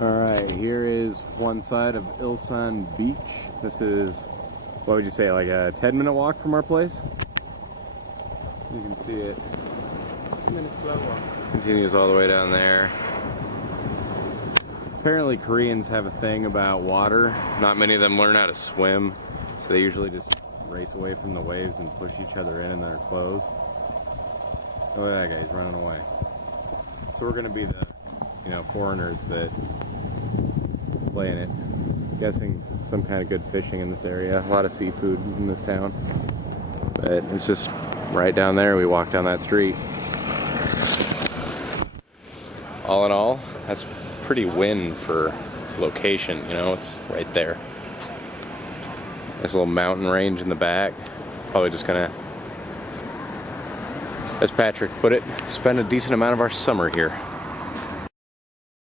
Alright, here is one side of Ilsan Beach. This is, what would you say, like a 10-minute walk from our place? You can see it. 2 minutes slow walk. Continues all the way down there. Apparently Koreans have a thing about water. Not many of them learn how to swim, so they usually just race away from the waves and push each other in their clothes. Oh, that guy, he's running away. So we're gonna be the, foreigners that play in it. Guessing some kind of good fishing in this area. A lot of seafood in this town. But it's just right down there. We walk down that street. All in all, that's pretty win for location, it's right there. This little mountain range in the back. Probably just gonna, as Patrick put it, spend a decent amount of our summer here.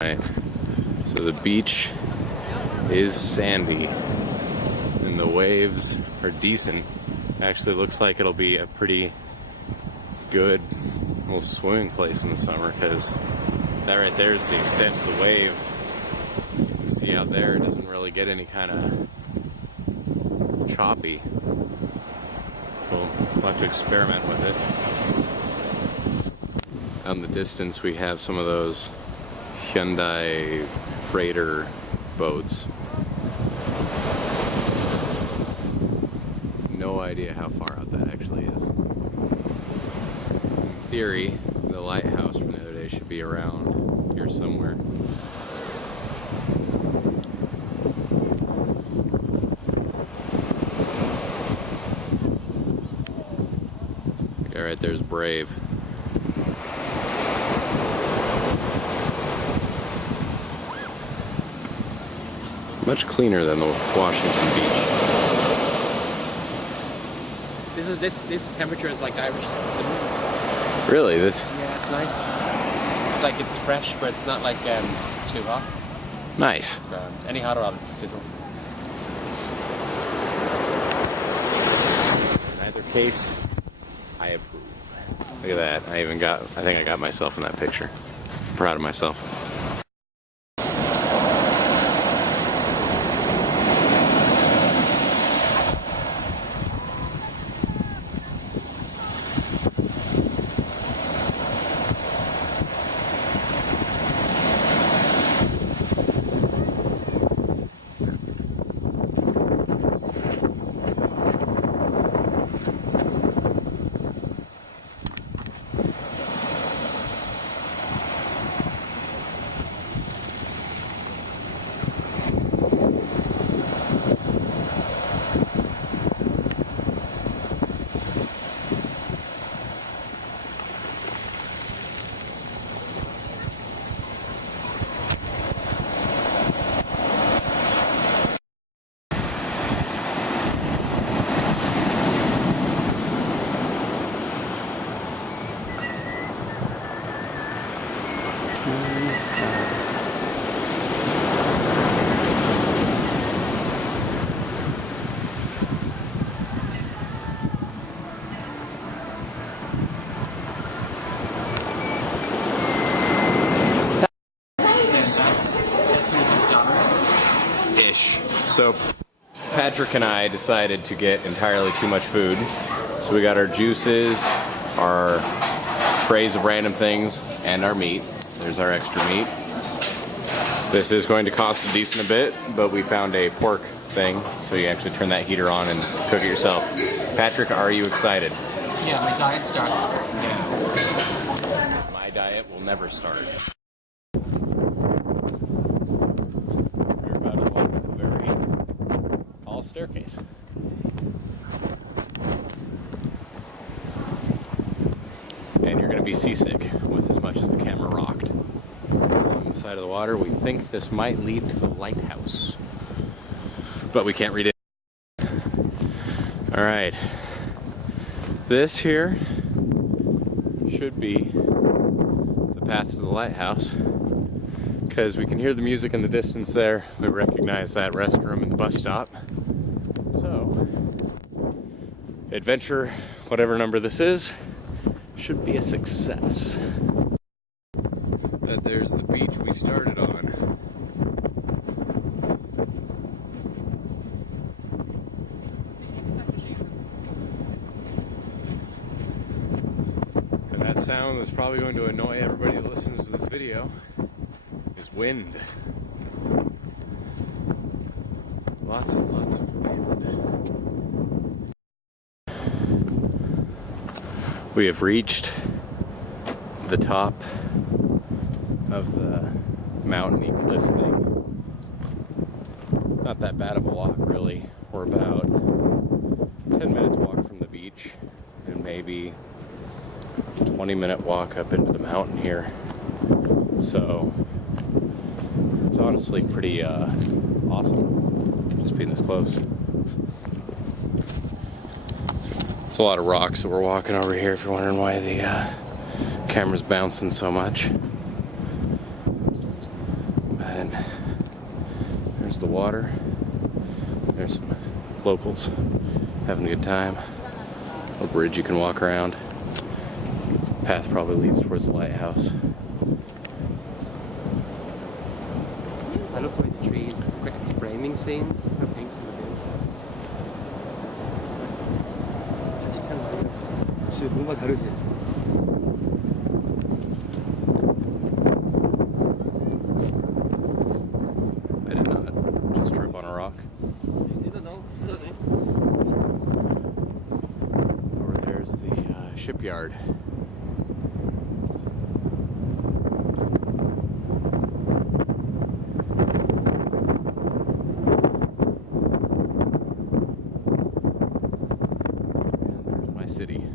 Right. So the beach is sandy and the waves are decent. Actually looks like it'll be a pretty good little swimming place in the summer, because that right there is the extent of the wave. As you can see out there, it doesn't really get any kind of choppy. We'll have to experiment with it. Out in the distance we have some of those Hyundai freighter boats. No idea how far out that actually is. In theory, the lighthouse from the other day should be around here somewhere. The guy right there's Brave. Much cleaner than the Washington Beach. This temperature is like Irish cinnamon. Really? This? Yeah, it's nice. It's like it's fresh, but it's not like too hot. Nice. Any hotter, I'll sizzle. In either case, I approve. Look at that. I think I got myself in that picture. Proud of myself. So Patrick and I decided to get entirely too much food. So we got our juices, our trays of random things, and our meat. There's our extra meat. This is going to cost a decent bit, but we found a pork thing, so you actually turn that heater on and cook it yourself. Patrick, are you excited? Yeah, my diet starts now. My diet will never start. Staircase. And you're going to be seasick with as much as the camera rocked. On the side of the water, we think this might lead to the lighthouse, but we can't read it. All right, this here should be the path to the lighthouse, because we can hear the music in the distance there. We recognize that restroom and the bus stop. So, adventure, whatever number this is, should be a success. That there's the beach we started on. that's probably going to annoy everybody that listens to this video is wind. Lots and lots of wind. We have reached the top of the mountainy cliff thing. Not that bad of a walk, really. We're about 10 minutes walk from the beach and maybe 20-minute walk up into the mountain here. So it's honestly pretty awesome just being this close. It's a lot of rocks that we're walking over here if you're wondering why the camera's bouncing so much. But there's the water. There's some locals having a good time. A bridge you can walk around. Path probably leads towards the lighthouse. I love the way the trees, great framing scenes, how pinks in the base. 진짜 뭔가 다르지? I did not just trip on a rock. Over there's the shipyard. And there's my city.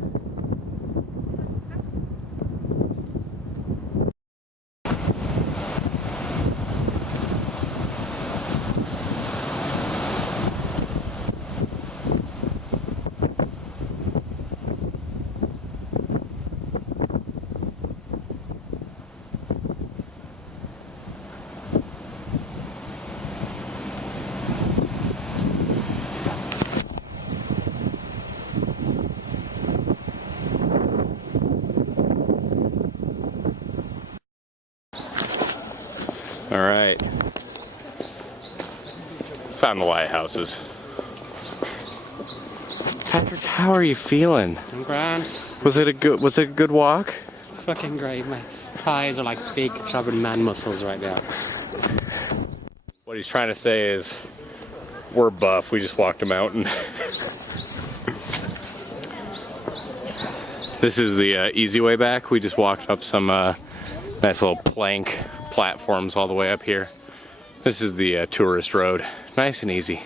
All right, found the lighthouses. Patrick, how are you feeling? I'm grand. Was it a good walk? Fucking great. My thighs are like big throbbing man muscles right now. What he's trying to say is, we're buff. We just walked a mountain. This is the easy way back. We just walked up some nice little plank platforms all the way up here. This is the tourist road. Nice and easy.